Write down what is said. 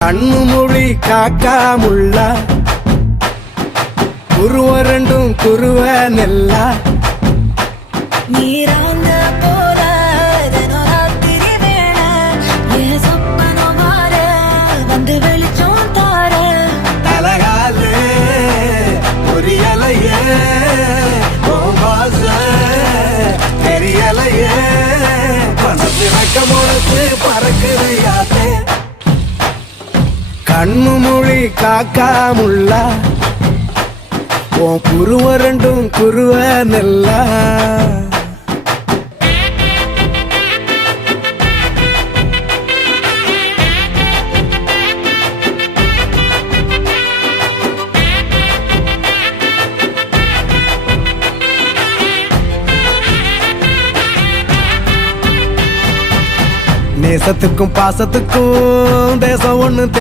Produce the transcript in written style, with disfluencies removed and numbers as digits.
கண்ணு மொழி காக்காமுள்ள குருவரண்டும் குருவ நெல்லா நீராங்க போல ராத்திரி வேண என் சொப்பனம் மாற வந்து வெளிச்சம் தார தலகாலே புரியலையே தெரியலையே பணத்து வைக்க முழத்து பறக்குறியாத்தே கண்ணு மொழி காக்காமுள்ள உன் குருவரண்டும் குருவ நெல்லா நேசத்துக்கும் பாசத்துக்கும் தேசம் ஒண்ணு